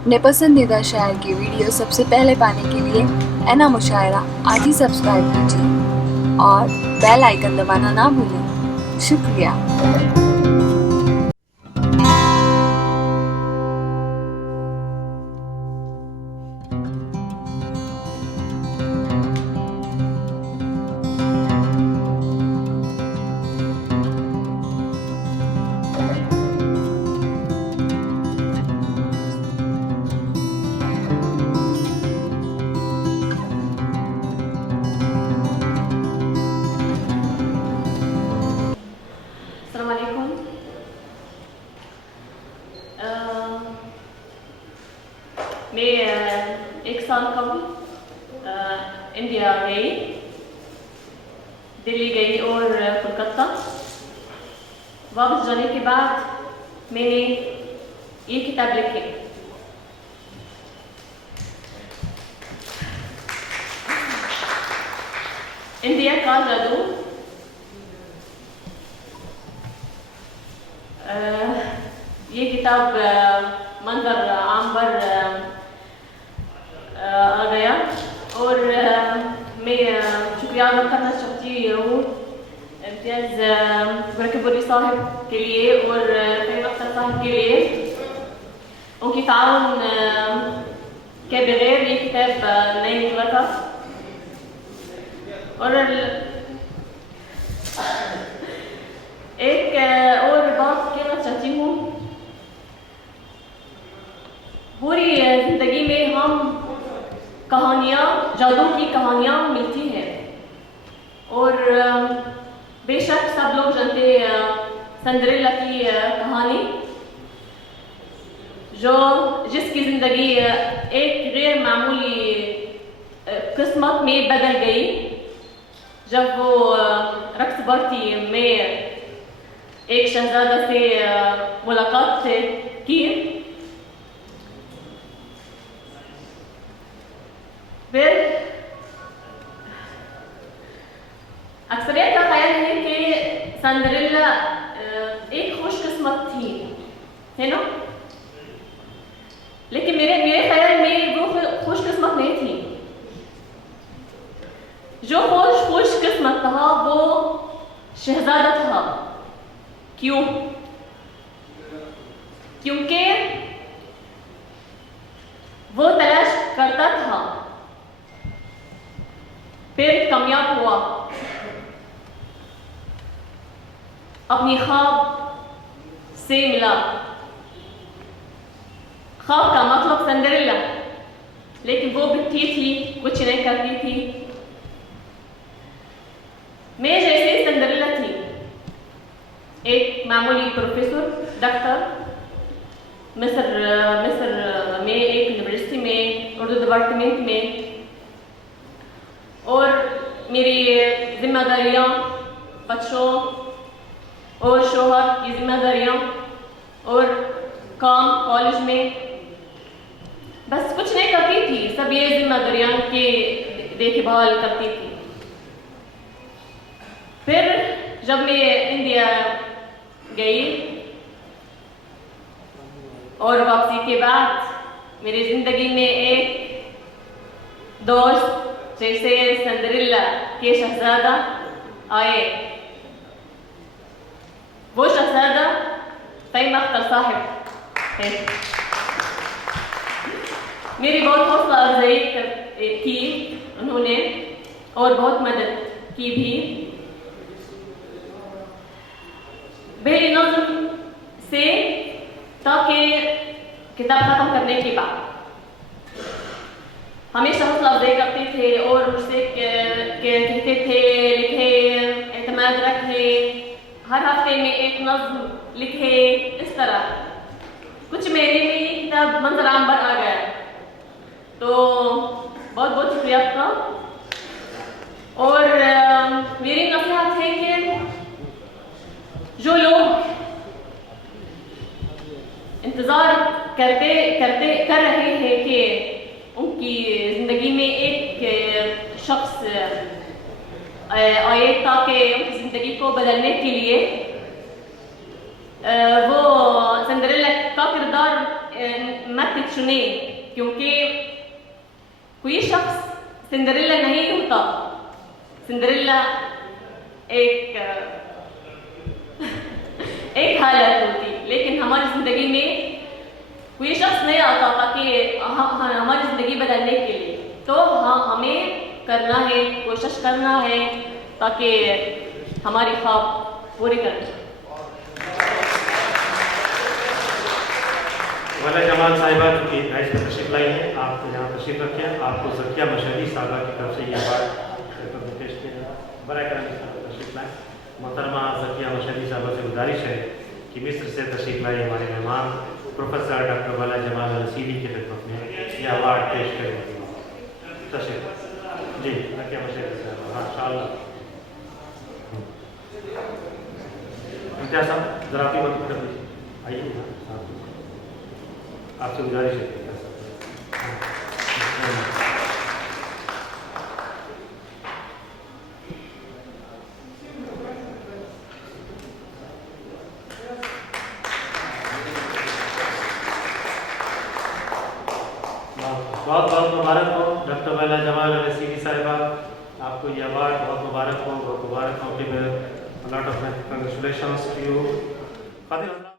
अपने पसंदीदा शायर की वीडियो सबसे पहले पाने के लिए एना मुशायरा आज ही सब्सक्राइब कीजिए और बेल आइकन दबाना ना भूलें। शुक्रिया। मैं एक साल कबल इंडिया गई, दिल्ली गई और कोलकाता। वापस जाने के बाद मैंने ये किताब लिखी। इंडिया का जादू। ये किताब मंजर आम पर आ गया और मैं शुक्रिया अदा करना चाहती हूँ इम्तियाज़ बरकतुल्लाह साहब के लिए और फहीम अख्तर साहब के लिए। उनकी ताउन के बगैर ये किताब नहीं निकला था। और एक और बात कहना चाहती हूँ, पूरी जिंदगी में हम कहानियाँ, जादू की कहानियाँ मिलती हैं और बेशक सब लोग जानते हैं सिंड्रेला की कहानी, जिसकी ज़िंदगी एक गैर मामूली किस्मत में बदल गई जब वो रक्स भर्ती में एक शहजादा से मुलाकात की। फिर अक्सरियत का ख्याल है कि सिंड्रेला एक खुशकिस्मत थी, है ना? लेकिन मेरे ख्याल में वो खुशकिस्मत नहीं थी। जो खुशकिस्मत था वो शहजादा था। क्यों? क्योंकि वो तलाश करता था, फिर कामयाब हुआ, अपनी ख्वाब से मिला। ख्वाब का मतलब सिंड्रेला, लेकिन वो बिट्टी थी, कुछ नहीं करती थी। मैं जैसे सिंड्रेला थी, एक मामूली प्रोफेसर, डॉक्टर, मिस्र में एक यूनिवर्सिटी में उर्दू डिपार्टमेंट में, और मेरी जिम्मेदारियाँ बच्चों और शोहर की जिम्मेदारियाँ और काम कॉलेज में, बस कुछ नहीं करती थी, सब ये जिम्मेदारियाँ की देखभाल करती थी। फिर जब मैं इंडिया गई और वापसी के बाद मेरी ज़िंदगी में एक दोस्त जैसे सिंड्रेला के शहजादा आए। वो शहजादा फहीम अख्तर साहब है। मेरी बहुत हौसला अफजाई की उन्होंने और बहुत मदद की भी। मेरी नज़्म से ताकि किताब खत्म करने के बाद हमेशा हौसला अफजाई करते थे और मुझसे कहते थे लिखे, एतमाद रखे, हर हफ्ते में एक नज़्म लिखे। इस तरह कुछ महीने में ये किताब मंजर आम पर आ गया। तो बहुत बहुत शुक्रिया आपका। और मेरी नसीहत है कि जो लोग इंतज़ार कर रहे हैं कि उनकी ज़िंदगी में एक शख्स आए ताकि उनकी ज़िंदगी को बदलने के लिए, वो सिंड्रेला का किरदार मत चुने, क्योंकि कोई शख्स सिंड्रेला नहीं होता। सिंड्रेला एक हालत होती, लेकिन हमारी ज़िंदगी में कोई शख्स नहीं आता ताकि हमारी ज़िंदगी बदलने के लिए। तो हाँ, हमें करना है, कोशिश करना है ताकि हमारी ख्वाब पूरी करें। वाला जमाल साहिबा की आइस में तशरीफ लाई है, आप यहाँ तशरीफ रखें। आपको ज़किया मशहदी साहबा की तरफ से ये अवार्ड पेश किया जाए। बड़ा तशरीफ लाएँ। मोहतरमा ज़किया मशहदी साहबा से गुजारिश है कि मिस्र से तशरीफ लाए हमारे मेहमान प्रोफेसर डॉक्टर वाला जमाल रसीदी की खिदमत में यह अवार्ड पेश करेंगे। तशरीफ जी, ज़किया मशहदी साहबा, माशाअल्लाह। इम्तियाज़ साहब ज़रा आपकी मदद कर दीजिए, आइए ना, आपसे गुजारिश है। बहुत बहुत मुबारक हो डॉक्टर वाला जमाल रसीदी साहिबा, आपको ये अवार्ड बहुत मुबारक हो, बहुत मुबारक हो। कि lot of congratulations to you.